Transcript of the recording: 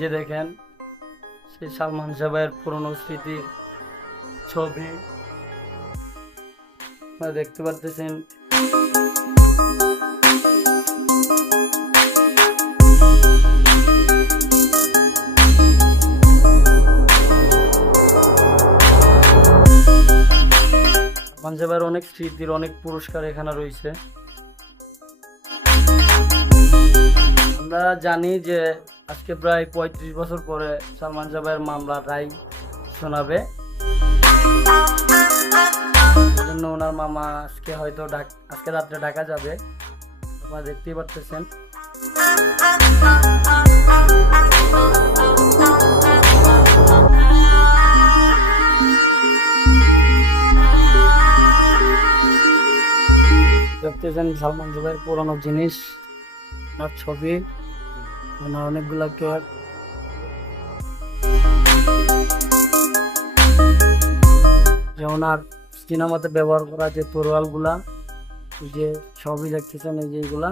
যে দেখেন সেই সালমান শাহ ভাইয়ের পুরনো স্মৃতির ছবি আপনারা দেখতে পারতেছেন। সালমান শাহ ভাইয়ের অনেক স্মৃতির অনেক পুরস্কার এখানে রয়েছে। আমরা জানি যে আজকে প্রায় ৩৫ বছর পরে সালমান শাহ ভাইয়ের মামলার রায় শোনাবে। জন্য ওনার মামা আজকে হয়তো আজকে রাত্রে ঢাকা যাবে, আপনারা দেখতেই পারতেছেন। দেখতেছেন সালমান শাহ ভাইয়ের পুরানো জিনিস, ওনার ছবি, ওনার অনেকগুলা কেক। যে ওনার সিনেমাতে ব্যবহার করা যে তরোয়াল গুলা, যে সবই দেখতেছেন এই যে এগুলা।